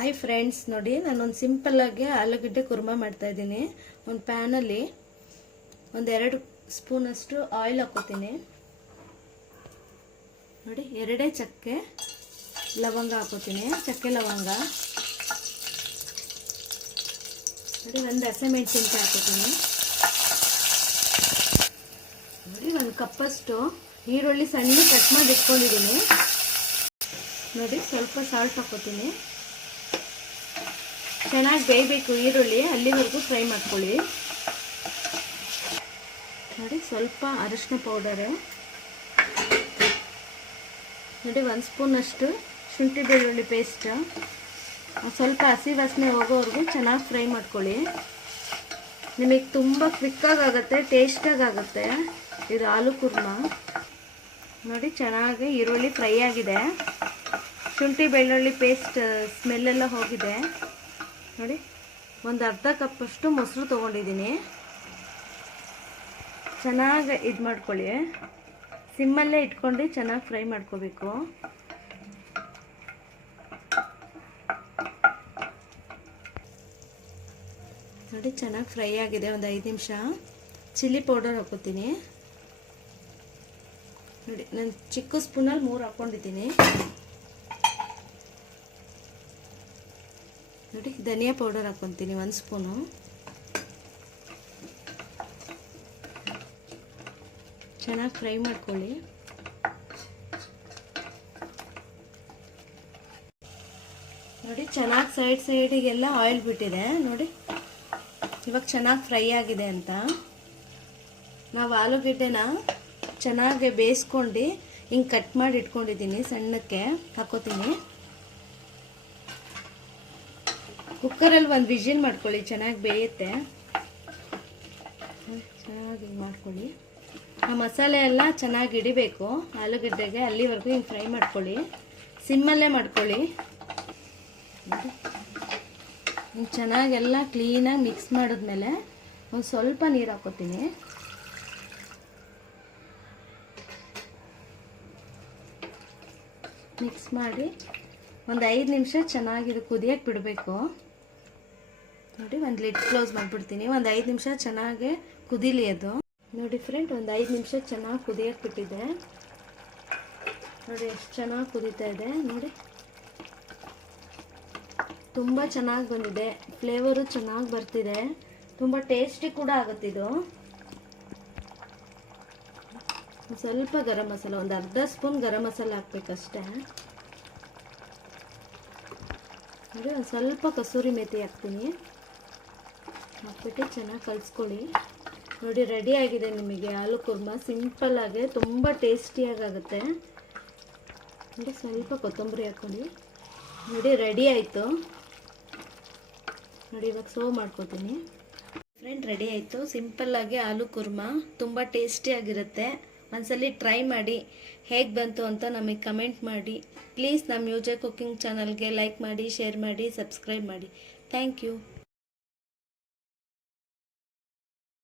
Hi friends, ನೋಡಿ ನಾನೊಂದು ಸಿಂಪಲ್ಲಾಗಿ ಆಲೂಗಡ್ಡೆ ಕುರ್ಮಾ ಮಾಡ್ತಾ ಇದ್ದೀನಿ. ಒಂದು ಪ್ಯಾನಲ್ಲಿ ಒಂದೆರಡು ಸ್ಪೂನಷ್ಟು ಆಯಿಲ್ ಹಾಕೋತೀನಿ. ನೋಡಿ, ಎರಡೇ ಚಕ್ಕೆ ಲವಂಗ ಹಾಕೋತೀನಿ, ಚಕ್ಕೆ ಲವಂಗ. ನೋಡಿ, ಒಂದು ಹಸಿಮೆಣಸಿನಕಾಯಿ ಹಾಕೋತೀನಿ. ನೋಡಿ, ಒಂದು ಕಪ್ಪಷ್ಟು ಈರುಳ್ಳಿ ಸಣ್ಣ ಕಟ್ ಮಾಡಿ ಇಟ್ಕೊಂಡಿದ್ದೀನಿ. ನೋಡಿ, ಸ್ವಲ್ಪ ಸಾಲ್ಟ್ ಹಾಕೋತೀನಿ. ಚೆನ್ನಾಗಿ ಬೇಯಬೇಕು ಈರುಳ್ಳಿ, ಅಲ್ಲಿವರೆಗೂ ಫ್ರೈ ಮಾಡ್ಕೊಳ್ಳಿ. ನೋಡಿ, ಸ್ವಲ್ಪ ಅರಿಶಿನ ಪೌಡರು. ನೋಡಿ, 1 ಸ್ಪೂನಷ್ಟು ಶುಂಠಿ ಬೆಳ್ಳುಳ್ಳಿ ಪೇಸ್ಟ್. ಸ್ವಲ್ಪ ಹಸಿ ವಾಸನೆ ಹೋಗೋವರೆಗೂ ಚೆನ್ನಾಗಿ ಫ್ರೈ ಮಾಡ್ಕೊಳ್ಳಿ. ನಿಮಗೆ ತುಂಬ ಕ್ವಿಕ್ಕಾಗಿ ಆಗುತ್ತೆ, ಟೇಸ್ಟಾಗಿ ಆಗುತ್ತೆ ಇದು ಆಲೂ ಕುರ್ಮಾ. ನೋಡಿ, ಚೆನ್ನಾಗಿ ಈರುಳ್ಳಿ ಫ್ರೈ ಆಗಿದೆ, ಶುಂಠಿ ಬೆಳ್ಳುಳ್ಳಿ ಪೇಸ್ಟ್ ಸ್ಮೆಲ್ಲೆಲ್ಲ ಹೋಗಿದೆ. ನೋಡಿ, ಒಂದು ಅರ್ಧ ಕಪ್ಪಷ್ಟು ಮೊಸರು ತೊಗೊಂಡಿದ್ದೀನಿ. ಚೆನ್ನಾಗಿ ಇದು ಮಾಡ್ಕೊಳ್ಳಿ, ಸಿಮ್ಮಲ್ಲೇ ಇಟ್ಕೊಂಡು ಚೆನ್ನಾಗಿ ಫ್ರೈ ಮಾಡ್ಕೋಬೇಕು. ನೋಡಿ, ಚೆನ್ನಾಗಿ ಫ್ರೈ ಆಗಿದೆ. ಒಂದು 5 ನಿಮಿಷ ಚಿಲ್ಲಿ ಪೌಡರ್ ಹಾಕೋತೀನಿ. ನೋಡಿ, ನಾನು ಚಿಕ್ಕ ಸ್ಪೂನಲ್ಲಿ 3 ಹಾಕ್ಕೊಂಡಿದ್ದೀನಿ. ನೋಡಿ, ಧನಿಯಾ ಪೌಡರ್ ಹಾಕ್ಕೊತೀನಿ 1 ಸ್ಪೂನು. ಚೆನ್ನಾಗಿ ಫ್ರೈ ಮಾಡ್ಕೊಳ್ಳಿ. ನೋಡಿ, ಚೆನ್ನಾಗಿ ಸೈಡಿಗೆಲ್ಲ ಆಯಿಲ್ ಬಿಟ್ಟಿದೆ. ನೋಡಿ, ಇವಾಗ ಚೆನ್ನಾಗಿ ಫ್ರೈ ಆಗಿದೆ ಅಂತ. ನಾವು ಆಲೂಗೆಡ್ಡೆನ ಚೆನ್ನಾಗಿ ಬೇಯಿಸ್ಕೊಂಡು ಹಿಂಗೆ ಕಟ್ ಮಾಡಿ ಇಟ್ಕೊಂಡಿದ್ದೀನಿ, ಸಣ್ಣಕ್ಕೆ ಹಾಕೋತೀನಿ. ಕುಕ್ಕರಲ್ಲಿ 1 ವಿಜಿಲ್ ಮಾಡ್ಕೊಳ್ಳಿ, ಚೆನ್ನಾಗಿ ಬೇಯುತ್ತೆ. ಚೆನ್ನಾಗಿ ಮಾಡ್ಕೊಳ್ಳಿ. ಆ ಮಸಾಲೆ ಎಲ್ಲ ಚೆನ್ನಾಗಿ ಹಿಡಿಬೇಕು ಆಲೂಗಡ್ಡೆಗೆ, ಅಲ್ಲಿವರೆಗೂ ಹಿಂಗೆ ಫ್ರೈ ಮಾಡ್ಕೊಳ್ಳಿ, ಸಿಮ್ಮಲ್ಲೇ ಮಾಡ್ಕೊಳ್ಳಿ. ಹಿಂಗೆ ಚೆನ್ನಾಗೆಲ್ಲ ಕ್ಲೀನಾಗಿ ಮಿಕ್ಸ್ ಮಾಡಿದ್ಮೇಲೆ ಒಂದು ಸ್ವಲ್ಪ ನೀರು ಹಾಕೋತೀನಿ. ಮಿಕ್ಸ್ ಮಾಡಿ ಒಂದು 5 ನಿಮಿಷ ಚೆನ್ನಾಗಿ ಇದು ಕುದಿಯಕ್ಕೆ ಬಿಡಬೇಕು. ನೋಡಿ, ಒಂದು ಲಿಡ್ ಕ್ಲೋಸ್ ಮಾಡಿಬಿಡ್ತೀನಿ. ಒಂದು 5 ನಿಮಿಷ ಚೆನ್ನಾಗಿ ಕುದೀಲಿ ಅದು. ನೋಡಿ ಫ್ರೆಂಡ್, ಒಂದು 5 ನಿಮಿಷ ಚೆನ್ನಾಗಿ ಕುದಿಯಕ್ಕೆ ಬಿಟ್ಟಿದೆ. ನೋಡಿ, ಎಷ್ಟು ಚೆನ್ನಾಗಿ ಕುದೀತಾ ಇದೆ. ನೋಡಿ, ತುಂಬ ಚೆನ್ನಾಗಿ ಬಂದಿದೆ, ಫ್ಲೇವರು ಚೆನ್ನಾಗಿ ಬರ್ತಿದೆ, ತುಂಬ ಟೇಸ್ಟಿ ಕೂಡ ಆಗುತ್ತಿದು. ಸ್ವಲ್ಪ ಗರಂ ಮಸಾಲ, ಒಂದು ಅರ್ಧ ಸ್ಪೂನ್ ಗರಂ ಮಸಾಲ ಹಾಕ್ಬೇಕಷ್ಟೇ. ನೋಡಿ, ಒಂದು ಸ್ವಲ್ಪ ಕಸೂರಿ ಮೇಥಿ ಹಾಕ್ತೀನಿ, ಹಾಕ್ಬಿಟ್ಟು ಚೆನ್ನಾಗಿ ಕಲಿಸ್ಕೊಳ್ಳಿ. ನೋಡಿ, ರೆಡಿ ಆಗಿದೆ ನಿಮಗೆ ಆಲೂ ಕುರ್ಮಾ. ಸಿಂಪಲ್ಲಾಗಿ ತುಂಬ ಟೇಸ್ಟಿಯಾಗುತ್ತೆ. ನೋಡಿ, ಸ್ವಲ್ಪ ಕೊತ್ತಂಬರಿ ಹಾಕ್ಕೊಳ್ಳಿ. ನೋಡಿ, ರೆಡಿ ಆಯಿತು. ನೋಡಿ, ಇವಾಗ ಸರ್ವ್ ಮಾಡ್ಕೊತೀನಿ. ಫ್ರೆಂಡ್, ರೆಡಿ ಆಯಿತು ಸಿಂಪಲ್ಲಾಗಿ ಆಲೂ ಕುರ್ಮಾ. ತುಂಬ ಟೇಸ್ಟಿಯಾಗಿರುತ್ತೆ. ಒಂದ್ಸಲಿ ಟ್ರೈ ಮಾಡಿ, ಹೇಗೆ ಬಂತು ಅಂತ ನಮಗೆ ಕಮೆಂಟ್ ಮಾಡಿ. ಪ್ಲೀಸ್ ನಮ್ಮ ಮ್ಯೂಜೆ ಕುಕಿಂಗ್ ಚಾನಲ್ಗೆ ಲೈಕ್ ಮಾಡಿ, ಶೇರ್ ಮಾಡಿ, ಸಬ್ಸ್ಕ್ರೈಬ್ ಮಾಡಿ. Thank you.